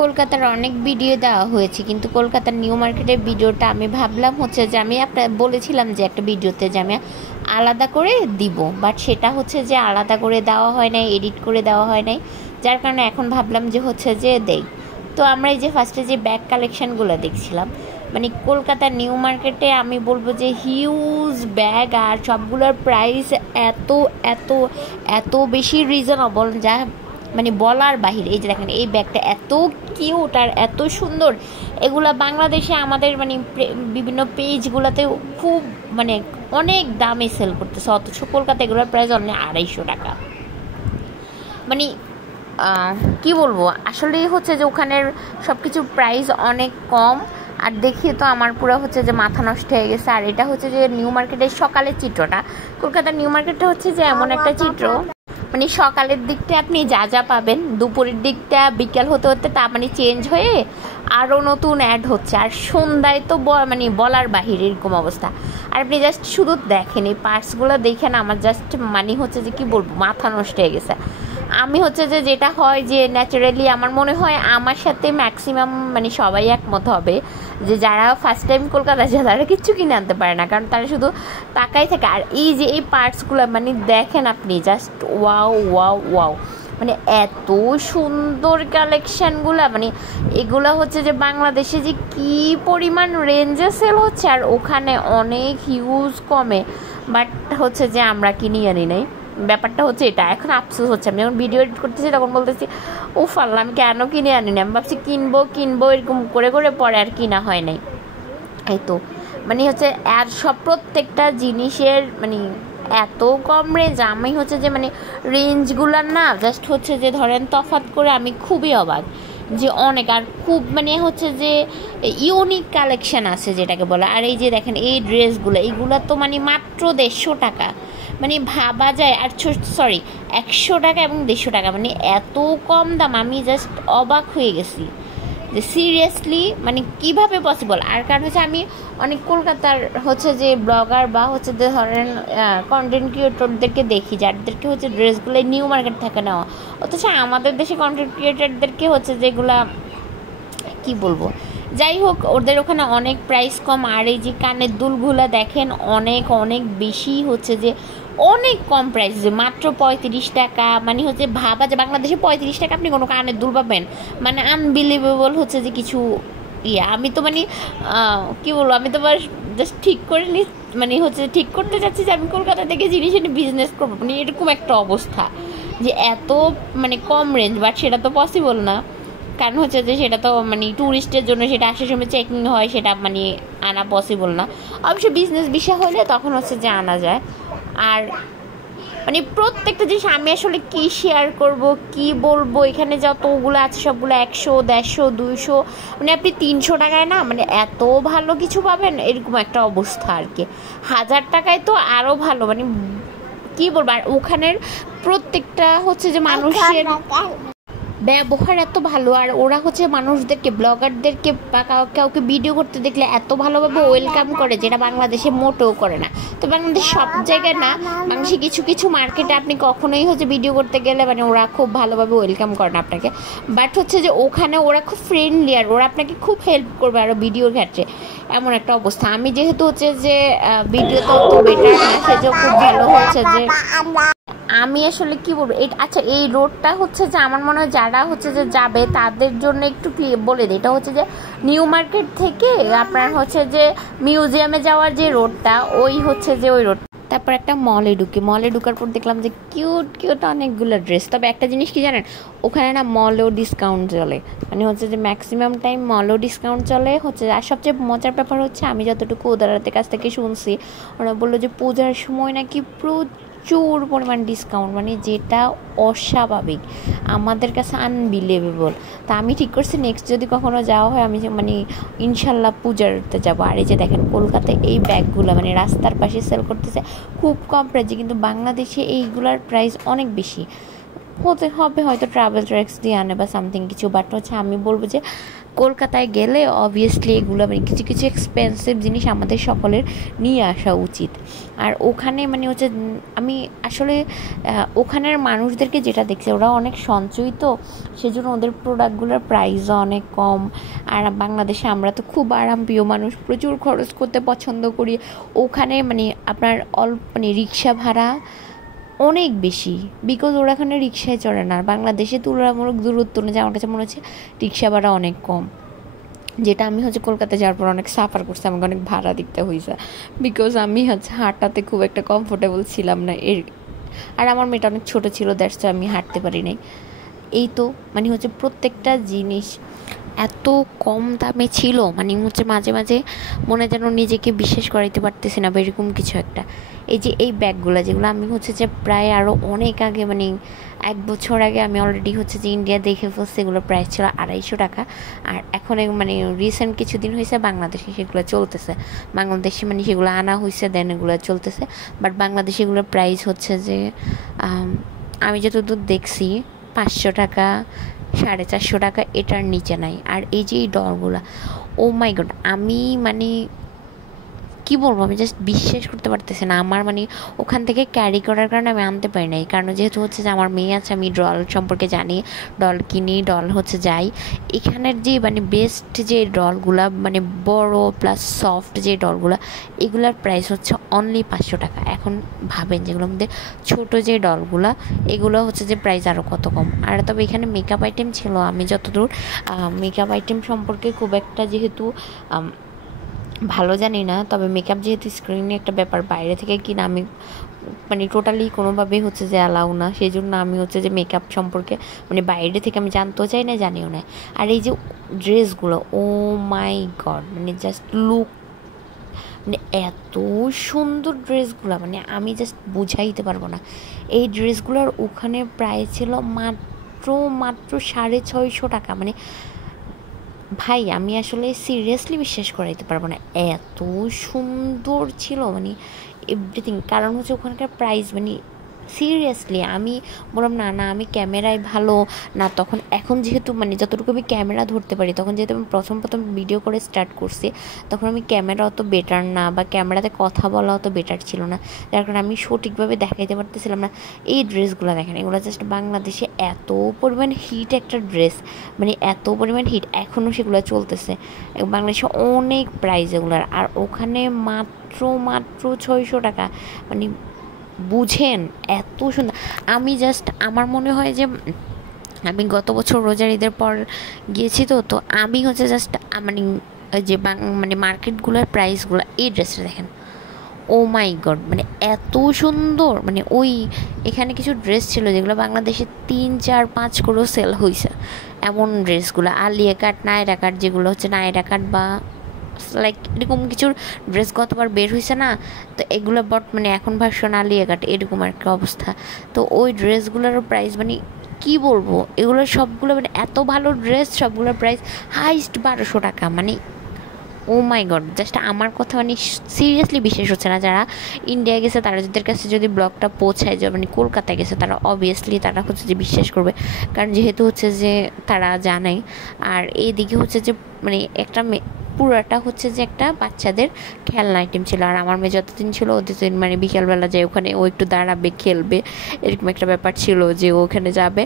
কলকাতার অনেক ভিডিও দেওয়া হয়েছে, কিন্তু কলকাতার নিউ মার্কেটের ভিডিওটা আমি ভাবলাম হচ্ছে যে আমি বলেছিলাম যে একটা ভিডিওতে যে আমি আলাদা করে দিব, বাট সেটা হচ্ছে যে আলাদা করে দেওয়া হয় নাই, এডিট করে দেওয়া হয় নাই, যার কারণে এখন ভাবলাম যে হচ্ছে যে দেই। তো আমরা এই যে ফার্স্টে যে ব্যাগ কালেকশানগুলো দেখছিলাম, মানে কলকাতার নিউ মার্কেটে আমি বলবো যে হিউজ ব্যাগ, আর সবগুলোর প্রাইস এত এত এত বেশি রিজনেবল যা মানে বলার বাহিরে। এই যে দেখেন এই ব্যাগটা এত কিউট আর এত সুন্দর, এগুলা বাংলাদেশে আমাদের মানে বিভিন্ন পেজগুলোতে খুব মানে অনেক দামে সেল করতেছে, অথচ কলকাতা এগুলোর প্রাইস অনেক 250 টাকা। মানে কি বলবো, আসলে হচ্ছে যে ওখানের সব কিছুর প্রাইস অনেক কম। আর দেখি তো আমার পুরো হচ্ছে যে মাথা নষ্ট হয়ে গেছে। আর এটা হচ্ছে যে নিউ মার্কেটের সকালের চিত্রটা। কলকাতার নিউ মার্কেটটা হচ্ছে যে এমন একটা চিত্র, মানে সকালের দিকটা আপনি যা যা পাবেন, দুপুরের দিকটা বিকেল হতে হতে তা মানে চেঞ্জ হয়ে আরও নতুন অ্যাড হচ্ছে, আর সন্ধ্যায় তো মানে বলার বাহিরে এরকম অবস্থা। আর আপনি জাস্ট শুধু দেখেন এই পার্টসগুলো দেখেন, আমার জাস্ট মানে হচ্ছে যে কি বলবো, মাথা নষ্ট হয়ে গেছে। আমি হচ্ছে যে যেটা হয় যে ন্যাচারালি আমার মনে হয় আমার সাথে ম্যাক্সিমাম মানে সবাই একমত হবে যে যারা ফার্স্ট টাইম কলকাতা যায় তারা কিচ্ছু কিনে আনতে পারে না, কারণ তারা শুধু টাকাই থাকে। আর এই যে এই পার্টসগুলো মানে দেখেন আপনি, জাস্ট ওয়াও ওয়াও ওয়াও, মানে এত সুন্দর কালেকশানগুলো, মানে এগুলো হচ্ছে যে বাংলাদেশে যে কী পরিমাণ রেঞ্জে সেল হচ্ছে আর ওখানে অনেক হিউজ কমে, বাট হচ্ছে যে আমরা কিনে আনি নাই। ব্যাপারটা হচ্ছে এটা। এখন আফসোস হচ্ছে, আমি যখন ভিডিও এডিট করতেছি তখন বলতেছি উফ আল্লাহ আমি কেন কিনে আনি না, আমি ভাবছি কিনবো এরকম করে করে পরে আর কিনা হয় নাই। এই তো মানে হচ্ছে আর সব প্রত্যেকটা জিনিসের মানে এত কম রেঞ্জ, আমি হচ্ছে যে মানে রেঞ্জগুলার না জাস্ট হচ্ছে যে ধরেন তফাৎ করে আমি খুবই অবাক যে অনেক, আর খুব মানে হচ্ছে যে ইউনিক কালেকশান আছে যেটাকে বলে। আর এই যে দেখেন এই ড্রেসগুলো, এইগুলো তো মানে মাত্র 150 টাকা, মানে ভাবা যায়। আর সরি 100 টাকা এবং 150 টাকা, মানে এত কম দাম, আমি জাস্ট অবাক হয়ে গেছি যে সিরিয়াসলি মানে কিভাবে পসিবল। আর কারণ হচ্ছে আমি অনেক কলকাতার হচ্ছে যে ব্লগার বা হচ্ছে যে ধরেন কন্টেন্ট ক্রিয়েটরদেরকে দেখি যাদেরকে হচ্ছে ড্রেসগুলো নিউ মার্কেট থেকে নেওয়া, অথচ আমাদের দেশে কন্টেন্ট ক্রিয়েটরদেরকে হচ্ছে যেগুলা কি বলবো, যাই হোক ওদের ওখানে অনেক প্রাইস কম। আর এই যে কানের দুলগুলো দেখেন অনেক অনেক বেশি হচ্ছে যে অনেক কম প্রাইস, যে মাত্র 35 টাকা, মানে হচ্ছে ভাবা যে বাংলাদেশে 35 টাকা আপনি কোনো কানের দুল পাবেন, মানে আনবিলিভেবল হচ্ছে যে কিছু আমি তো মানে কী বলবো, আমি তো জাস্ট ঠিক করে মানে হচ্ছে ঠিক করতে চাচ্ছি যে আমি কলকাতা থেকে জিনিস এনে বিজনেস করবো, মানে এরকম একটা অবস্থা যে এত মানে কম রেঞ্জ, বাট সেটা তো পসিবল না, কারণ হচ্ছে যে সেটা তো মানে ট্যুরিস্টের জন্য সেটা আসার সময় চেকিং হয়, সেটা মানে আনা পসিবল না। অবশ্যই বিজনেস বিষয় হলে তখন হচ্ছে যে আনা যায়। আর মানে প্রত্যেকটা জিনিস আমি আসলে কী শেয়ার করব কি বলবো, এখানে যতগুলো আছে সবগুলো 100, 150, 200, মানে আপনি 300 টাকায় না মানে এত ভালো কিছু পাবেন, এরকম একটা অবস্থা আর কি। 1000 টাকায় তো আরও ভালো, মানে কী বলবো। আর ওখানের প্রত্যেকটা হচ্ছে যে মানুষের ব্যবহার এত ভালো, আর ওরা হচ্ছে মানুষদেরকে ব্লগারদেরকে বা কাউকে ভিডিও করতে দেখলে এত ভালোভাবে ওয়েলকাম করে, যেটা বাংলাদেশে মোটেও করে না। তো বাংলাদেশ সব জায়গায় না, বাংলাদেশে কিছু কিছু মার্কেটে আপনি কখনোই হচ্ছে ভিডিও করতে গেলে মানে ওরা খুব ভালোভাবে ওয়েলকাম করে না আপনাকে, বাট হচ্ছে যে ওখানে ওরা খুব ফ্রেন্ডলি আর ওরা আপনাকে খুব হেল্প করবে আরও ভিডিওর ক্ষেত্রে, এমন একটা অবস্থা। আমি যেহেতু হচ্ছে যে ভিডিও তো বেটার না, সেজন্য খুব ভালো হচ্ছে যে আমি আসলে কি বলবো আচ্ছা এই রোডটা হচ্ছে যে আমার মনে হয় যারা হচ্ছে যে যাবে তাদের জন্য একটু বলে দিই, এটা হচ্ছে যে নিউ মার্কেট থেকে আপনার হচ্ছে যে মিউজিয়ামে যাওয়ার যে রোডটা, ওই হচ্ছে যে ওই রোড। তারপর একটা মলে ঢুকার পর দেখলাম যে কিউট কিউট অনেকগুলো ড্রেস। তবে একটা জিনিস কি জানেন, ওখানে না মলেও ডিসকাউন্ট চলে, মানে হচ্ছে যে ম্যাক্সিমাম টাইম মলেও ডিসকাউন্ট চলে হচ্ছে। আর সবচেয়ে মজার ব্যাপার হচ্ছে আমি যতটুকু ওদের কাছ থেকে শুনছি, ওরা বললো যে পূজার সময় নাকি প্রচুর পরিমাণ ডিসকাউন্ট, মানে যেটা অস্বাভাবিক, আমাদের কাছে আনবিলিভেবল। তা আমি ঠিক করছি নেক্সট যদি কখনো যাওয়া হয় আমি মানে ইনশাল্লাহ পূজাতে যাবো। আর এই যে দেখেন কলকাতায় এই ব্যাগগুলো মানে রাস্তার পাশে সেল করতেছে খুব কম প্রাইসে, কিন্তু বাংলাদেশে এইগুলার প্রাইস অনেক বেশি। হতে হবে হয়তো ট্রাভেল ট্যাক্স দিয়ে আনে বা সামথিং কিছু, বাট হচ্ছে আমি বলবো যে কলকাতায় গেলে অবভিয়াসলি এগুলো মানে কিছু কিছু এক্সপেন্সিভ জিনিস আমাদের সকলের নিয়ে আসা উচিত। আর ওখানে মানে হচ্ছে আমি আসলে ওখানের মানুষদেরকে যেটা দেখছি ওরা অনেক সঞ্চয়ী, তো সেজন্য ওদের প্রোডাক্টগুলোর প্রাইসও অনেক কম। আর বাংলাদেশে আমরা তো খুব আরামপ্রিয় মানুষ, প্রচুর খরচ করতে পছন্দ করি। ওখানে মানে আপনার মানে রিক্সা ভাড়া অনেক বেশি, বিকজ ওরা এখানে রিক্সায় চড়ে না। আর বাংলাদেশে তুলনামূলক দূরত্ব অনুযায়ী আমার কাছে মনে হচ্ছে রিক্সা ভাড়া অনেক কম, যেটা আমি হচ্ছে কলকাতায় যাওয়ার পর অনেক সাফার করছি, আমাকে অনেক ভাড়া দিতে হয়েছে, বিকজ আমি হচ্ছে হাঁটাতে খুব একটা কমফোর্টেবল ছিলাম না আর আমার মেয়েটা অনেক ছোটো ছিল, দ্যাটস আমি হাঁটতে পারি নাই। এই তো মানে হচ্ছে প্রত্যেকটা জিনিস এত কম দামে ছিল, মানে হচ্ছে মাঝে মাঝে মনে যেন নিজেকে বিশ্বাস করাইতে পারতেছি না বা এরকম কিছু একটা। এই যে এই ব্যাগগুলো যেগুলো আমি হচ্ছে যে প্রায় আরও অনেক আগে মানে 1 বছর আগে আমি অলরেডি হচ্ছে যে ইন্ডিয়া দেখে ফেলছি, এগুলোর প্রাইস ছিল 250 টাকা। আর এখন মানে রিসেন্ট কিছুদিন হয়েছে বাংলাদেশে সেগুলো চলতেছে, বাংলাদেশে মানে সেগুলো আনা হয়েছে দেন এগুলো চলতেছে। বাট বাংলাদেশে এগুলোর প্রাইস হচ্ছে যে আমি যতদূর দেখছি 500 টাকা 450 টাকা, এটার নিচে নাই। আর এই যে এই ডলগুলা, ও মাই গড, আমি মানে কী বলবো, আমি জাস্ট বিশ্বাস করতে পারতেছি না। আমার মানে ওখান থেকে ক্যারি করার কারণে আমি আনতে পারি নাই, কারণ যেহেতু হচ্ছে যে আমার মেয়ে আছে, আমি ডল সম্পর্কে জানি, ডল কিনি, ডল হচ্ছে যাই। এখানের যে মানে বেস্ট যে ডলগুলা মানে বড় প্লাস সফট যে ডলগুলা, এগুলার প্রাইস হচ্ছে অনলি 500 টাকা। এখন ভাবেন যেগুলোর মধ্যে ছোটো যে ডলগুলা, এগুলো হচ্ছে যে প্রাইস আরও কত কম। আর তবে এখানে মেকআপ আইটেম ছিল, আমি যতদূর মেকআপ আইটেম সম্পর্কে খুব একটা যেহেতু ভালো জানি না, তবে মেকআপ যেহেতু স্ক্রিনে একটা ব্যাপার, বাইরে থেকে কিনা আমি মানে টোটালি কোনোভাবেই হচ্ছে যে অ্যালাউ না, সেই জন্য আমি হচ্ছে যে মেকআপ সম্পর্কে মানে বাইরে থেকে আমি জানতেও চাই না, জানিও না। আর এই যে ড্রেসগুলো, ও মাই গড, মানে জাস্ট লুক, মানে এত সুন্দর ড্রেসগুলো, মানে আমি জাস্ট বুঝাইতে পারবো না। এই ড্রেসগুলোর ওখানে প্রাইস ছিল মাত্র 650 টাকা। মানে ভাই আমি আসলে সিরিয়াসলি বিশ্বাস করাইতে পারবো না, এত সুন্দর ছিল মানে এভরিথিং। কারণ হচ্ছে ওখানকার প্রাইস মানে সিরিয়াসলি আমি বললাম না না আমি ক্যামেরায় ভালো না, তখন এখন যেহেতু মানে যতটুকু আমি ক্যামেরা ধরতে পারি, তখন যেহেতু আমি প্রথম ভিডিও করে স্টার্ট করছি, তখন আমি ক্যামেরা অত বেটার না বা ক্যামেরাতে কথা বলা অত বেটার ছিল না, যার কারণে আমি সঠিকভাবে দেখাইতে পারতেছিলাম না। এই ড্রেসগুলো দেখেন, এগুলো জাস্ট বাংলাদেশে এত পরিমাণ হিট একটা ড্রেস, মানে এত পরিমাণ হিট, এখনও সেগুলো চলতেছে বাংলাদেশে, অনেক প্রাইস এগুলোর। আর ওখানে মাত্র 600 টাকা, মানে বুঝেন এত সুন্দর। আমি জাস্ট আমার মনে হয় যে আমি গত বছর রোজার ঈদের পর গিয়েছি, তো আমি হচ্ছে জাস্ট মানে যে মানে মার্কেটগুলোর প্রাইসগুলো, এই ড্রেসটা দেখেন, ও মাই গড, মানে এত সুন্দর। মানে এখানে কিছু ড্রেস ছিল যেগুলো বাংলাদেশে 3, 4, 5 করেও সেল হয়েছে, এমন ড্রেসগুলো আলিয়া কাট, নায়রা কাট, যেগুলো হচ্ছে নায়রা কাট বা লাইক এরকম কিছু ড্রেস গতবার বের হয়েছে না, তো এগুলো বট মানে এখন ভার্সন আলিয়া কাট, এরকম একটা অবস্থা। তো ওই ড্রেসগুলোরও প্রাইস মানে কী বলবো, এগুলো সবগুলো মানে এত ভালো ড্রেস, সবগুলোর প্রাইস হাইস্ট 1200 টাকা। মানে ও মাই গড, জাস্ট আমার কথা মানে সিরিয়াসলি বিশ্বাস হচ্ছে না। যারা ইন্ডিয়া গেছে তারা যাদের কাছে যদি ব্লগটা পৌঁছায় যে মানে কলকাতায় গেছে, তারা অবভিয়াসলি তারা হচ্ছে যে বিশ্বাস করবে, কারণ যেহেতু হচ্ছে যে তারা জানে। আর এইদিকে হচ্ছে যে মানে একটা পুরাটা হচ্ছে যে একটা বাচ্চাদের খেলনা আইটেম ছিল। আর আমার মেয়ে যতদিন ছিল ওদের মানে বিকেলবেলা যায় ওখানে, ও একটু দাঁড়াবে, খেলবে, এরকম একটা ব্যাপার ছিল যে ও ওখানে যাবে।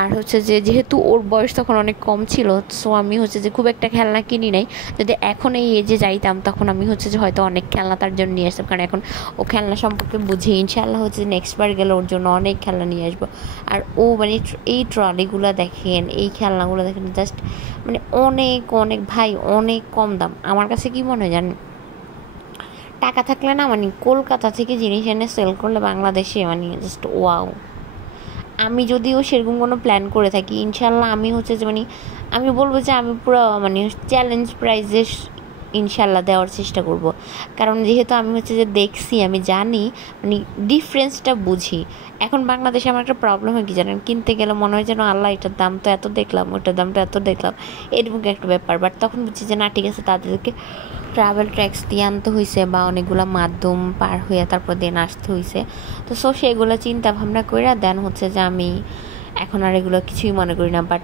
আর হচ্ছে যে যেহেতু ওর বয়স তখন অনেক কম ছিল, সো আমি হচ্ছে যে খুব একটা খেলনা কিনি নাই। যদি এখন এই এজে যাইতাম তখন আমি হচ্ছে যে হয়তো অনেক খেলনা তার জন্য নিয়ে আসতাম, কারণ এখন ও খেলনা সম্পর্কে বুঝে। ইনশাআল্লাহ হচ্ছে নেক্সট বার গেলে ওর জন্য অনেক খেলনা নিয়ে আসবো। আর ও মানে এই ট্রলিগুলো দেখেন, এই খেলনাগুলো দেখেন, জাস্ট মানে অনেক ভাই অনেক কম দাম। আমার কাছে কি মনে হয় জানেন, টাকা থাকলে না মানে কলকাতা থেকে জিনিস এনে সেল করলে বাংলাদেশে মানে জাস্ট ওয়াও। আমি যদিও সেরকম কোনো প্ল্যান করে থাকি, ইনশাল্লাহ আমি হচ্ছে যে মানে আমি বলবো যে আমি পুরো মানে চ্যালেঞ্জ প্রাইজে ইনশাল্লাহ দেওয়ার চেষ্টা করব, কারণ যেহেতু আমি হচ্ছে যে দেখছি, আমি জানি মানে ডিফারেন্সটা বুঝি। এখন বাংলাদেশে আমার একটা প্রবলেম হয় কি জানেন, কিনতে গেলে মনে হয় যেন আল্লাহ এটার দাম তো এত দেখলাম, ওটার দামটা এত দেখলাম, এরকম একটা ব্যাপার। বাট তখন বুঝছি যে না ঠিক আছে, তাদেরকে ট্রাভেল ট্যাক্স দিয়ে আনতে হয়েছে বা অনেকগুলো মাধ্যম পার হয়ে তারপর দেন আসতে হয়েছে। তো সেগুলো চিন্তা ভাবনা করে দেন হচ্ছে যে আমি এখন আর এগুলো কিছুই মনে করি না। বাট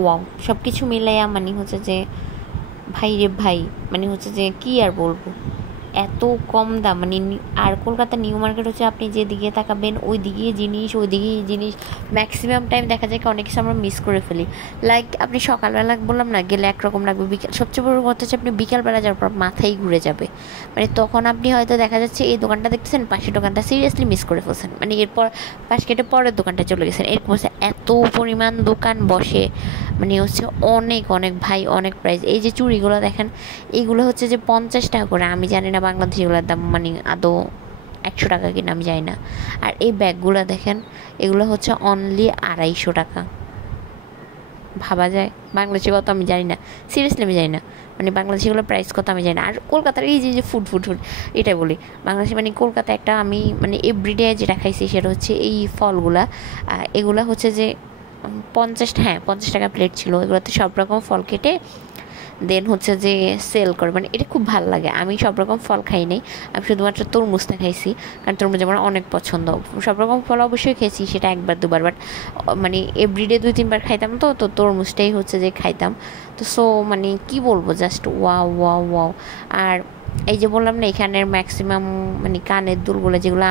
ওয়াও, সব কিছু মিলাইয়া মানে হচ্ছে যে ভাই রে ভাই, মানে হচ্ছে যে কি আর বলবো, এত কম দাম। মানে আর কলকাতা নিউ মার্কেট হচ্ছে আপনি যেদিকে তাকাবেন ওই দিকেই জিনিস, ওই দিকেই জিনিস। ম্যাক্সিমাম টাইম দেখা যায় কি অনেক কিছু আমরা মিস করে ফেলি। লাইক আপনি সকালবেলা বললাম না গেলে একরকম লাগবে, বিকেল সবচেয়ে বড় কথা হচ্ছে আপনি বিকালবেলা যাওয়ার পর মাথাই ঘুরে যাবে। মানে তখন আপনি হয়তো দেখা যাচ্ছে এই দোকানটা দেখতেছেন, পাশের দোকানটা সিরিয়াসলি মিস করে ফেলছেন, মানে এরপর পাশ কেটে পরের দোকানটা চলে গেছেন। এরকম হচ্ছে এত পরিমাণ দোকান বসে, মানে হচ্ছে অনেক অনেক ভাই অনেক প্রাইস। এই যে চুড়িগুলো দেখেন, এইগুলো হচ্ছে যে 50 টাকা করে। আমি জানি না বাংলাদেশি এগুলোর দাম মানে আদৌ 100 টাকা কিনা আমি জানি না। আর এই ব্যাগগুলো দেখেন, এগুলো হচ্ছে অনলি 250 টাকা। ভাবা যায় বাংলাদেশি কত আমি জানি না, সিরিয়াসলি আমি জানি না। মানে বাংলাদেশিগুলো প্রাইস কত আমি জানি না। আর কলকাতার এই যে ফুড ফুড ফুড এটাই বলি বাংলাদেশি, মানে কলকাতা একটা আমি মানে এভরিডে যেটা খাইছি সেটা হচ্ছে এই ফলগুলা। এগুলা হচ্ছে যে 50 টাকা প্লেট ছিল। এগুলোতে সব রকম ফল কেটে দেন হচ্ছে যে সেল করে, মানে এটা খুব ভালো লাগে। আমি সব রকম ফল খাই নাই, আমি শুধুমাত্র তরমুজটা খাইছি, কারণ তরমুজ আমার অনেক পছন্দ। সব রকম ফল অবশ্যই খেয়েছি, সেটা একবার দুবার, বাট মানে এভরিডে 2-3 বার খাইতাম, তো তো তরমুজটাই হচ্ছে যে খাইতাম। তো সো মানে কি বলবো, জাস্ট ওয়াও ওয়াও ওয়াও। আর এই যে বললাম না এখানের ম্যাক্সিমাম মানে কানের দুলগুলো যেগুলো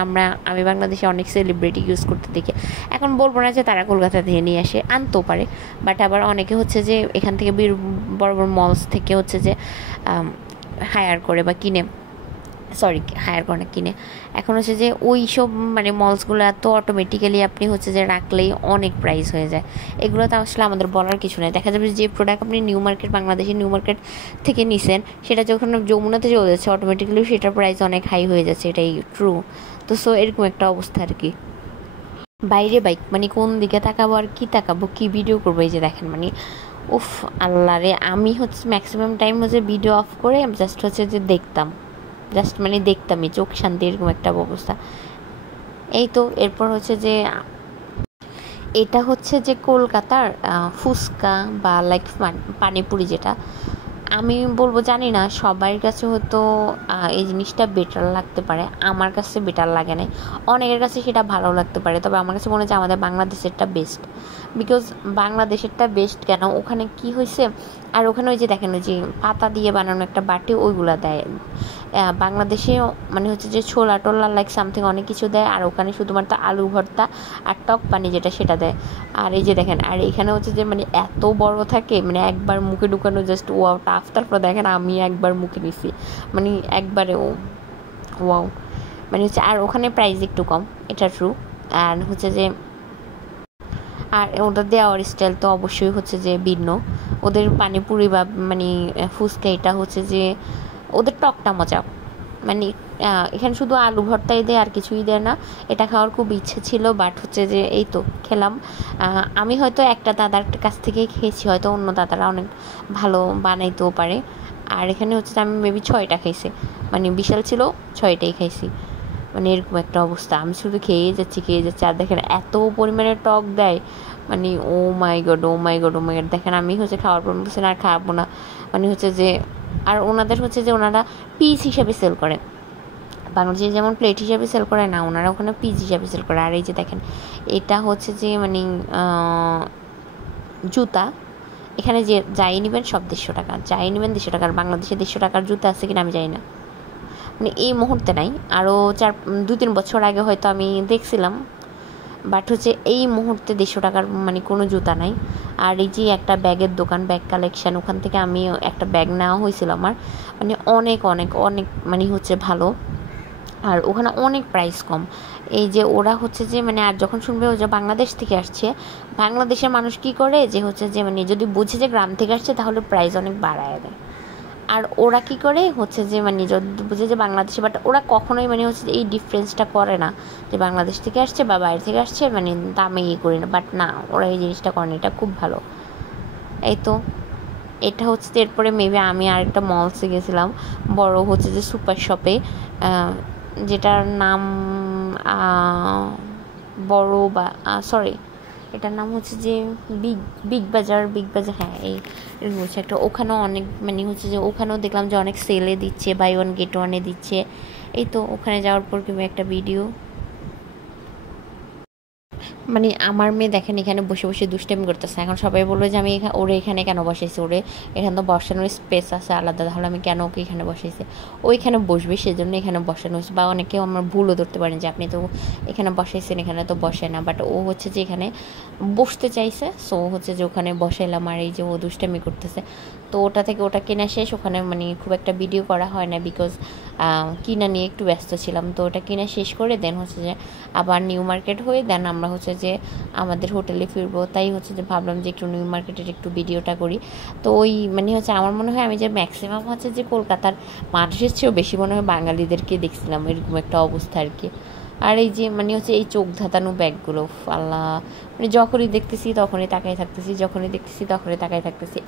আমি বাংলাদেশে অনেক সেলিব্রিটি ইউজ করতে দেখি। এখন বলবো না যে তারা কলকাতা থেকে নিয়ে আসে, আনতেও পারে, বাট আবার অনেকে হচ্ছে যে এখান থেকে বড় বড় মলস থেকে হচ্ছে যে হায়ার করে বা কিনে, হায়ার করে না, কিনে। এখন হচ্ছে যে ওই সব মানে মলসগুলো এত অটোমেটিক্যালি আপনি হচ্ছে যে রাখলেই অনেক প্রাইস হয়ে যায়। এগুলো তো আসলে আমাদের বলার কিছু নেই। দেখা যাবে যে প্রোডাক্ট আপনি নিউ মার্কেট, বাংলাদেশের নিউ মার্কেট থেকে নিছেন, সেটা যখন যমুনাতে চলে যাচ্ছে অটোমেটিক্যালি সেটার প্রাইস অনেক হাই হয়ে যাচ্ছে, এটাই ট্রু। তো সো এরকম একটা অবস্থা আর কি। বাইরে বাইক মানে কোন দিকে তাকাবো আর কি তাকাবো, কি ভিডিও করবো, এই যে দেখেন মানে উফ আল্লাহ রে। আমি হচ্ছে ম্যাক্সিমাম টাইম হচ্ছে ভিডিও অফ করে জাস্ট হচ্ছে যে দেখতাম, জাস্ট মানে দেখতামই, চোখ শান্তি, এরকম একটা অবস্থা। এই তো এরপর হচ্ছে যে এটা হচ্ছে যে কলকাতার ফুচকা বা লাইক পানিপুরি, যেটা আমি বলবো জানি না সবার কাছে হয়তো এই জিনিসটা বেটার লাগতে পারে, আমার কাছে বেটার লাগে না, অনেকের কাছে সেটা ভালো লাগতে পারে। তবে আমার কাছে মনে হচ্ছে আমাদের বাংলাদেশেরটা বেস্ট। বিকজ বাংলাদেশেরটা বেস্ট কেন, ওখানে কি হয়েছে, আর ওখানে ওই যে দেখেন ওই যে পাতা দিয়ে বানানো একটা বাটি ওইগুলা দেয়। বাংলাদেশে মানে হচ্ছে যে ছোলা টোলা লাইক সামথিং অনেক কিছু দেয়, আর ওখানে শুধুমাত্র আলু ভর্তা আর টক পানি যেটা সেটা দেয়। আর এই যে দেখেন, আর এখানে হচ্ছে যে মানে এত বড় থাকে, মানে একবার মুখে ঢুকানো জাস্ট ওয়াও টাফ। তারপর দেখেন আমি একবার মুখে নিছি, মানে একবারে ওয়াও, মানে হচ্ছে। আর ওখানে প্রাইস একটু কম, এটা ট্রু। আর হচ্ছে যে আর ওদের দেওয়ার স্টাইল তো অবশ্যই হচ্ছে যে ভিন্ন। ওদের পানিপুরি বা মানে ফুচকা এটা হচ্ছে যে ওদের টকটা মজা, মানে এখানে শুধু আলু ভর্তাই দেয় আর কিছুই দেয় না। এটা খাওয়ার খুব ইচ্ছে ছিল, বাট হচ্ছে যে এই তো খেলাম। আমি হয়তো একটা দাদার কাছ থেকেই খেয়েছি, হয়তো অন্য দাদারা অনেক ভালো বানাইতেও পারে। আর এখানে হচ্ছে আমি মেবি 6টা খাইছি, মানে বিশাল ছিল, 6টাই খাইছি, মানে এরকম একটা অবস্থা। আমি শুধু খেয়ে যাচ্ছি। আর দেখেন এত পরিমাণে টক দেয়, মানে ও মাই গড ও মাই গড ও মাই গড। দেখেন আমি হচ্ছে খাওয়ার পর বলছি না আর খাবো না, মানে হচ্ছে যে। আর ওনাদের হচ্ছে যে ওনারা পিস হিসাবে সেল করে, বাংলাদেশে যেমন প্লেট হিসাবে সেল করে না, ওনারা ওখানে পিস হিসাবে সেল করে। আর এই যে দেখেন এটা হচ্ছে যে মানে জুতা, এখানে যে যাই নেবেন সব 150 টাকা, যাই নেবেন 150 টাকা। আর বাংলাদেশে 150 টাকার জুতা আছে কিনা আমি জানি না, মানে এই মুহূর্তে নাই, আরও 2-3 বছর আগে হয়তো আমি দেখছিলাম, বাট হচ্ছে এই মুহূর্তে 150 টাকার মানে কোনো জুতা নাই। আর এই যে একটা ব্যাগের দোকান, ব্যাগ কালেকশান, ওখান থেকে আমি একটা ব্যাগ নেওয়া হয়েছিল আমার, মানে অনেক অনেক অনেক মানে হচ্ছে ভালো। আর ওখানে অনেক প্রাইস কম। এই যে ওরা হচ্ছে যে মানে আর যখন শুনবে ও যে বাংলাদেশ থেকে আসছে, বাংলাদেশের মানুষ কী করে যে হচ্ছে যে মানে যদি বুঝে যে গ্রাম থেকে আসছে তাহলে প্রাইস অনেক বাড়ায় দেয়। আর ওরা কী করে হচ্ছে যে মানে যদি বুঝে যে বাংলাদেশে, বাট ওরা কখনোই মানে হচ্ছে এই ডিফারেন্সটা করে না যে বাংলাদেশ থেকে আসছে বা বাইরে থেকে আসছে, মানে দামে করি না। বাট না, ওরা এই জিনিসটা করে না, এটা খুব ভালো। এই তো এটা হচ্ছে এরপরে মেবি আমি আরেকটা মলসে গেছিলাম, বড় হচ্ছে যে সুপার শপে, যেটার নাম বড় বা সরি এটার নাম হচ্ছে যে বিগ বাজার, হ্যাঁ এই হচ্ছে একটা। ওখানেও অনেক মানে হচ্ছে যে ওখানেও দেখলাম যে অনেক সেলে দিচ্ছে, বাই ওয়ান গেট ওয়ানে দিচ্ছে। এই তো ওখানে যাওয়ার পর কিংবা একটা ভিডিও মানে আমার মেয়ে দেখেন এখানে বসে বসে দুষ্টামি করতেছে। এখন সবাই বলবে যে আমি ওরে এখানে কেন বসাইছি, ওরে এখানে তো বসানোর স্পেস আছে আলাদা, তাহলে আমি কেন ওকে এখানে বসাইছি, ওইখানে বসবে সেজন্য এখানে বসানো হয়েছে। বা অনেকেও আমার ভুলও ধরতে পারেন যে আপনি তো এখানে বসাইছেন, এখানে তো বসে না, বাট ও হচ্ছে যে এখানে বসতে চাইছে, সো হচ্ছে যে ওখানে বসাইলাম। আর এই যে ও দুষ্টামি করতেছে, তো ওটা থেকে ওটা কেনা শেষ। ওখানে মানে খুব একটা ভিডিও করা হয় না, বিকজ কিনা নিয়ে একটু ব্যস্ত ছিলাম। তো ওটা কিনা শেষ করে দেন হচ্ছে যে আবার নিউ মার্কেট হয়ে দেন আমরা হচ্ছে যে আমাদের হোটেলে ফিরবো। তাই হচ্ছে যে ভাবলাম যে একটু নিউ মার্কেটের একটু ভিডিওটা করি। তো ওই মানে হচ্ছে আমার মনে হয় আমি যে ম্যাক্সিমাম হচ্ছে যে কলকাতার মানুষের চেয়েও বেশি মনে হয় বাঙালিদেরকে দেখছিলাম, এরকম একটা অবস্থা আর কি। আর এই যে মানে হচ্ছে এই চোখ ধাঁধানো ব্যাগগুলো, আল্লাহ, মানে যখনই দেখতেছি তখনই তাকাই থাকতেছি, যখনই দেখতেছি তখনই তাকাই থাকতেছি।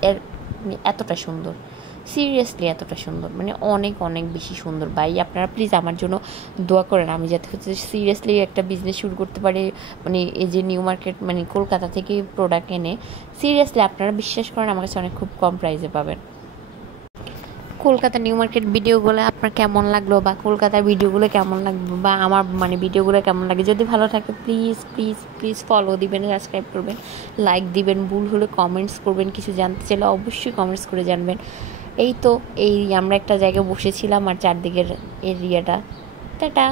মানে এতটা সুন্দর, সিরিয়াসলি এতটা সুন্দর, মানে অনেক অনেক বেশি সুন্দর। ভাই আপনারা প্লিজ আমার জন্য দোয়া করেন, আমি যাতে হচ্ছে সিরিয়াসলি একটা বিজনেস শুরু করতে পারি। মানে এই যে নিউ মার্কেট মানে কলকাতা থেকে প্রোডাক্ট এনে সিরিয়াসলি আপনারা বিশ্বাস করেন আমার কাছে অনেক খুব কম প্রাইসে পাবেন। কলকাতা নিউ মার্কেট ভিডিওগুলো আপনার কেমন লাগলো, বা কলকাতার ভিডিওগুলো কেমন লাগলো, বা আমার মানে ভিডিওগুলো কেমন লাগে, যদি ভালো থাকে প্লিজ প্লিজ প্লিজ ফলো দিবেন, সাবস্ক্রাইব করবেন, লাইক দিবেন, ভুল হলে কমেন্টস করবেন, কিছু জানতে চাইলে অবশ্যই কমেন্টস করে জানবেন। এই তো এই আমরা একটা জায়গায় বসেছিলাম আর চারদিকের এরিয়াটা। টাটা।